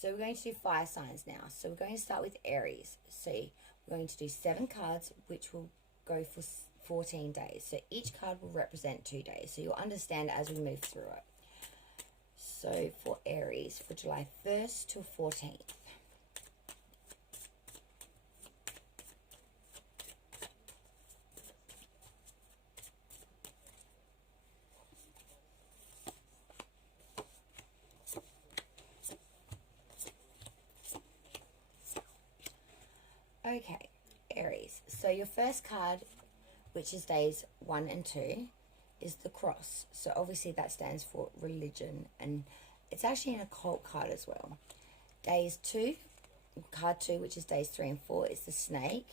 So we're going to do fire signs now. So we're going to start with Aries. So we're going to do 7 cards, which will go for 14 days. So each card will represent 2 days. So you'll understand as we move through it. So for Aries, for July 1st to 14th. Okay, Aries. So your first card, which is days 1 and 2, is the cross. So obviously that stands for religion, and it's actually an occult card as well. Days 2, card 2, which is days 3 and 4, is the snake.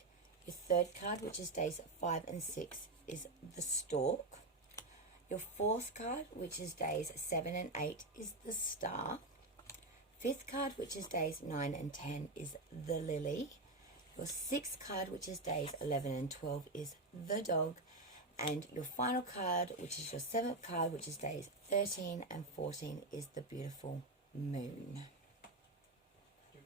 Your third card, which is days 5 and 6, is the stork. Your fourth card, which is days 7 and 8, is the star. Fifth card, which is days 9 and 10, is the lily. Your sixth card, which is days 11 and 12, is the dog. And your final card, which is your seventh card, which is days 13 and 14, is the beautiful moon.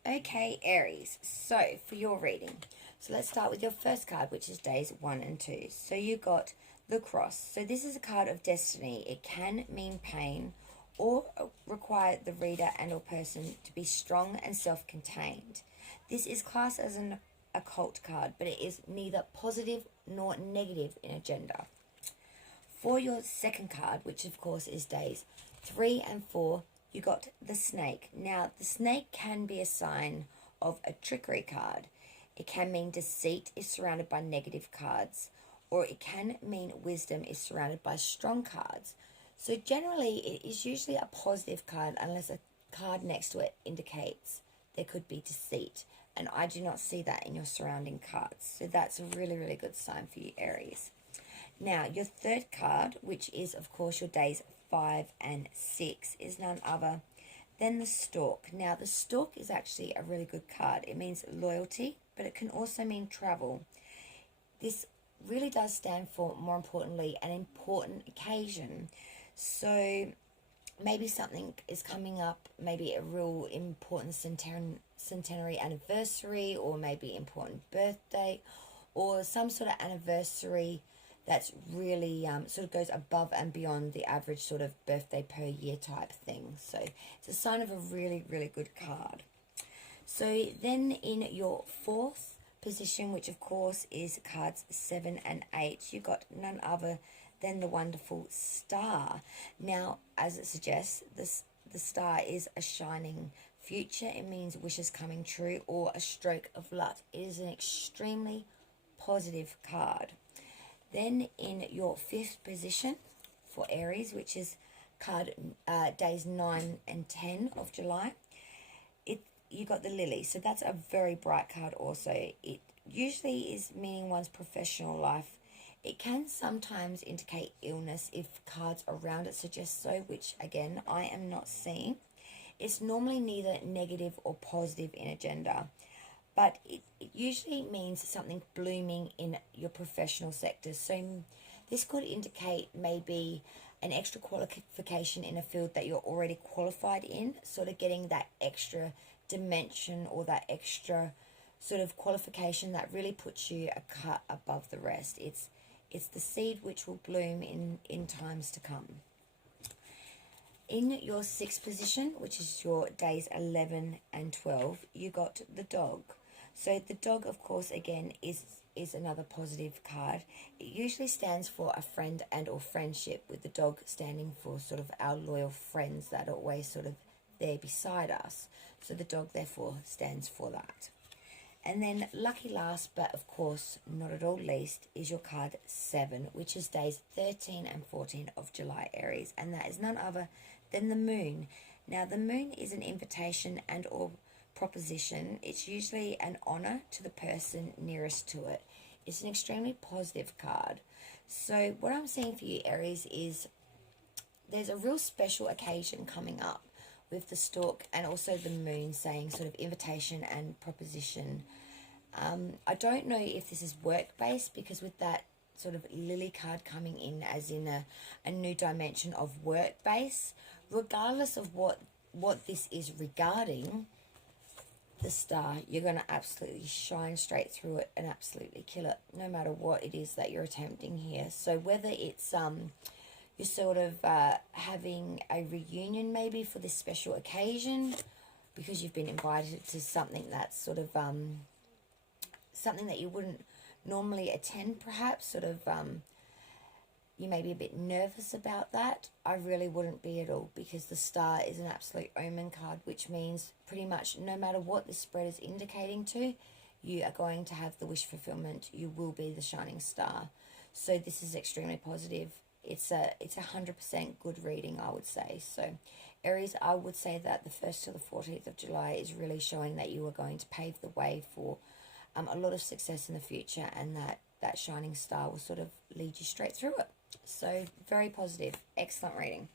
Okay, Aries. So for your reading, so let's start with your first card, which is days 1 and 2. So you got the cross. So this is a card of destiny. It can mean pain or require the reader and or person to be strong and self-contained. This is classed as an occult card, but it is neither positive nor negative in agenda. For your second card, which of course is days 3 and 4, you got the snake. Now, the snake can be a sign of a trickery card. It can mean deceit is surrounded by negative cards, or it can mean wisdom is surrounded by strong cards. So generally, it is usually a positive card unless a card next to it indicates there could be deceit. And I do not see that in your surrounding cards. So that's a really, really good sign for you, Aries. Now, your third card, which is, of course, your days 5 and 6, is none other than the stork. Now, the stork is actually a really good card. It means loyalty, but it can also mean travel. This really does stand for, more importantly, an important occasion. So maybe something is coming up, maybe a real important centenary anniversary, or maybe important birthday, or some sort of anniversary that's really sort of goes above and beyond the average sort of birthday per year type thing. So it's a sign of a really, really good card. So then in your fourth position, which of course is cards 7 and 8, you got none other than the wonderful star. Now, as it suggests, the star is a shining future. It means wishes coming true or a stroke of luck. It is an extremely positive card. Then in your fifth position for Aries, which is card days 9 and 10 of July, you got the lily. So that's a very bright card also. It usually is meaning one's professional life. It can sometimes indicate illness if cards around it suggest so, which again, I am not seeing. It's normally neither negative or positive in agenda, but it usually means something blooming in your professional sector. So this could indicate maybe an extra qualification in a field that you're already qualified in, sort of getting that extra dimension or that extra sort of qualification that really puts you a cut above the rest. It's the seed which will bloom in times to come. In your sixth position, which is your days 11 and 12, you got the dog. So the dog, of course, again, is another positive card. It usually stands for a friend and or friendship, with the dog standing for sort of our loyal friends that are always sort of there beside us. So the dog, therefore, stands for that. And then lucky last, but of course not at all least, is your card 7, which is days 13 and 14 of July, Aries. And that is none other than the moon. Now, the moon is an invitation and or proposition. It's usually an honor to the person nearest to it. It's an extremely positive card. So what I'm seeing for you, Aries, is there's a real special occasion coming up with the stork and also the moon, saying sort of invitation and proposition. I don't know if this is work-based, because with that sort of lily card coming in as in a new dimension of work-base, regardless of what this is regarding, the star, you're going to absolutely shine straight through it and absolutely kill it, no matter what it is that you're attempting here. So whether it's you're sort of having a reunion maybe for this special occasion, because you've been invited to something that's sort of something that you wouldn't normally attend, perhaps, sort of you may be a bit nervous about that. I really wouldn't be at all, because the star is an absolute omen card, which means pretty much no matter what the spread is indicating to, you are going to have the wish fulfillment. You will be the shining star. So this is extremely positive. It's a 100% good reading, I would say. So Aries, I would say that the 1st to the 14th of July is really showing that you are going to pave the way for a lot of success in the future, and that shining star will sort of lead you straight through it. So very positive. Excellent reading.